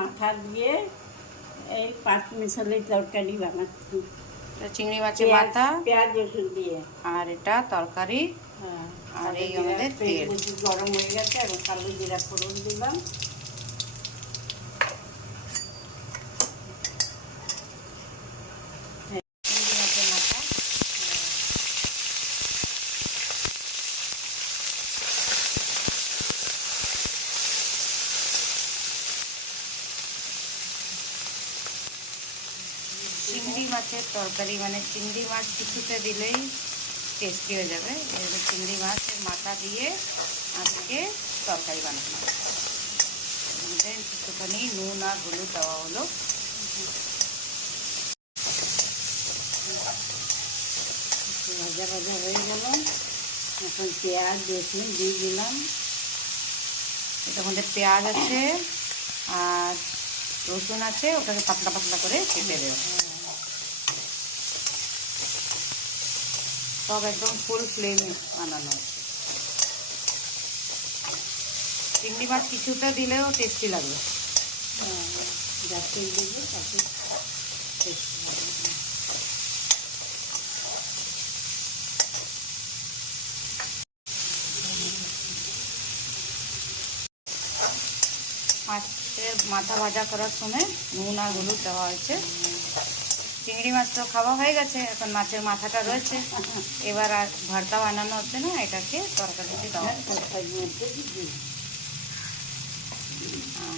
মাথা দিয়ে এই পাঁচ মিশালি তরকারি বানাচ্ছি। চিংড়ি মাছের মাথা। পেঁয়াজ রসুন দিয়ে। আর এটা তরকারি। হ্যাঁ আর এই আমাদের তেল। গরম হয়ে গেছে আর কালো জিরা ফোড়ন দিলাম চিংড়ি মাছের মাথা চিংড়ি মাছের তরকারি মানে চিংড়ি মাছ কিছুতে দিলেই টেস্টি হয়ে যাবে। চিংড়ি মাছের মাথা দিয়ে আজকে তরকারি দেন একটুখানি নুন আর হলুদ দেওয়া হলো। ভাজা ভাজা হয়ে গেল। এখন পেঁয়াজ, রসুন দিয়ে দিলাম। এটার মধ্যে পেঁয়াজ আছে আর রসুন আছে, ওটাকে পাতলা পাতলা করে কেটে দেবো। সব একদম ফুল ফ্লেম বানানো আছে। চিংড়ি মাছ কিছুটা দিলেও টেস্টি লাগবে। দেবো তাতে tasty হবে। মাছের মাথা ভাজা করার সময় নুন আর হলুদ দেওয়া হয়েছে। চিংড়ি মাছ তো খাওয়া হয়ে গেছে, এখন মাছের মাথাটা রয়েছে। এবার আর ভর্তা বানানো হচ্ছে না, এটাকে তরকারিতে দেওয়া।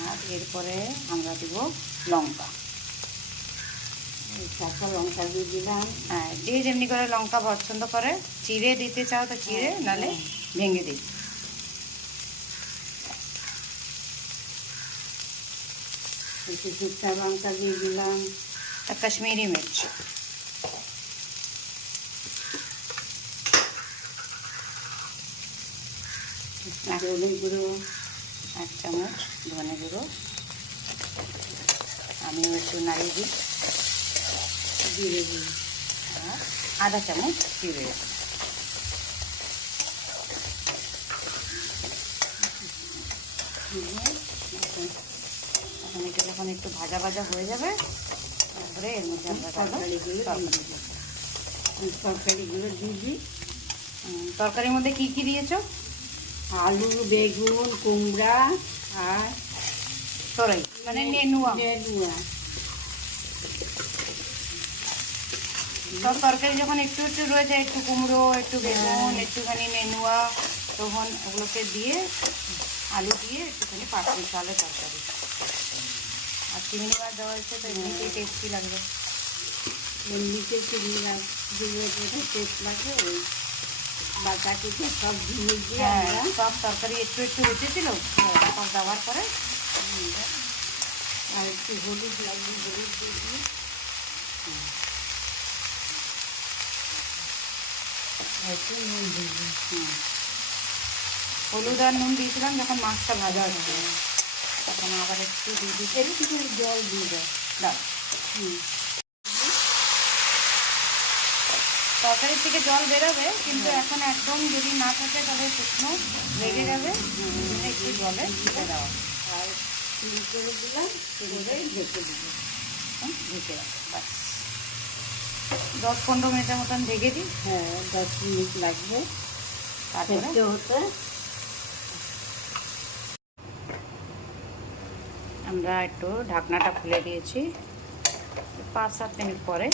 আর এরপরে আমরা দিব লঙ্কা। কাঁচা লঙ্কা দিয়ে দিলাম। হ্যাঁ যে যেমনি করে লঙ্কা পছন্দ করে, চিড়ে দিতে চাও তো চিড়ে, নালে ভেঙে দিই। একটু শুকনা লঙ্কা দিয়ে দিলাম। কাশ্মীরি মির্চ ধনে গুঁড়ো এক চামচ ধনে গুঁড়ো। আমিও একটু নাড়িয়ে দিই। জিরে দিই আর আধা চামচ জিরে এখন এটা যখন একটু ভাজা ভাজা হয়ে যাবে তারপরে এর মধ্যে আমরা তরকারিগুলো তরকারিগুলো দিয়ে তরকারির মধ্যে কি কি দিয়েছ? আলু বেগুন কুমড়া আর তরাই মানে নেনুয়া। নেনুয়া। তরকারি যখন একটু একটু রয়ে যায় একটু কুমড়ো একটু বেগুন একটুখানি নেনুয়া তখন ওগুলোকে দিয়ে আলু দিয়ে একটুখানি পাঁচ চালে তরকারি। চিংড়ি মাছ দেওয়া হয়েছে তো এমনিতেই টেস্টি লাগবে। এমনিতে চিংড়ি মাছ দিয়ে টেস্ট লাগে ওই বাটা কেটে সব জিনিস দিয়ে হ্যাঁ আমরা। সব তরকারি একটু একটু বেঁচেছিল সব দেওয়ার পরে। আর একটু হলুদ লাগবে হলুদ দিয়ে দিয়ে। হলুদ আর নুন দিয়েছিলাম যখন মাছটা ভাজা হচ্ছে তখন আবার একটু দিয়ে দিচ্ছি কিছু জল দিয়ে দেয়। দাও। হুম। তরকারির থেকে জল বেরোবে কিন্তু এখন একদম যদি না থাকে তবে শুকনো লেগে যাবে। একটু জলে দিতে দেওয়া। আর তিন করে দিলাম করে ঢেকে দিলাম ঢেকে রাখো। দশ পনেরো মিনিটের মতন ঢেকে দিই। হ্যাঁ দশ মিনিট লাগবে। তারপরে হতে। আমরা একটু ঢাকনাটা খুলে দিয়েছি। পাঁচ সাত মিনিট পরে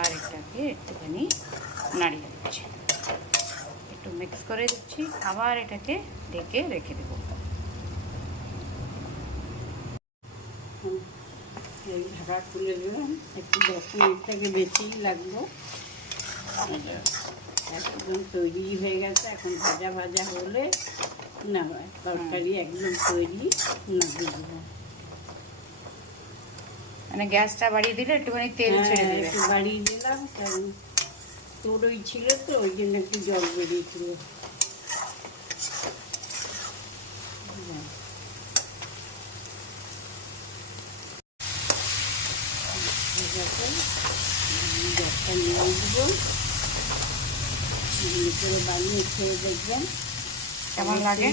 আর এটাকে একটুখানি নাড়িয়ে দিচ্ছি। একটু মিক্স করে দিচ্ছি, আবার এটাকে ঢেকে রেখে দেবো। এই ঢাকা খুলে দিলাম। একটু দশ মিনিট থেকে বেশি লাগল। একদম তৈরি হয়ে গেছে। এখন ভাজা ভাজা হলে না হয়, তরকারি একদম তৈরি না মানে গ্যাসটা বাড়িয়ে দিলে একটুখানি তেল ছেড়ে হ্যাঁ, দেবে একটু বাড়িয়ে দিলাম কারণ তোরই ছিল তো ওই জন্য একটু জল বেরিয়েছিল হ্যাঁ। গ্যাসটা নিয়ে দেবো করে বানিয়ে খেয়ে দেখবেন কেমন লাগে?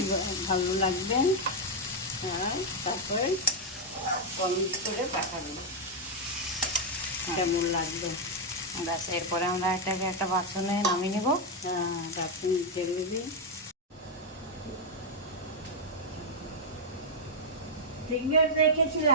ভালো লাগবে আর তারপরে কম করে পাঠাবেন কেমন লাগল? ব্যাস এরপরে আমরা এটাকে একটা বাসনে নামিয়ে নেব। হ্যাঁ তেল ফিঙ্গার রেখেছিলাম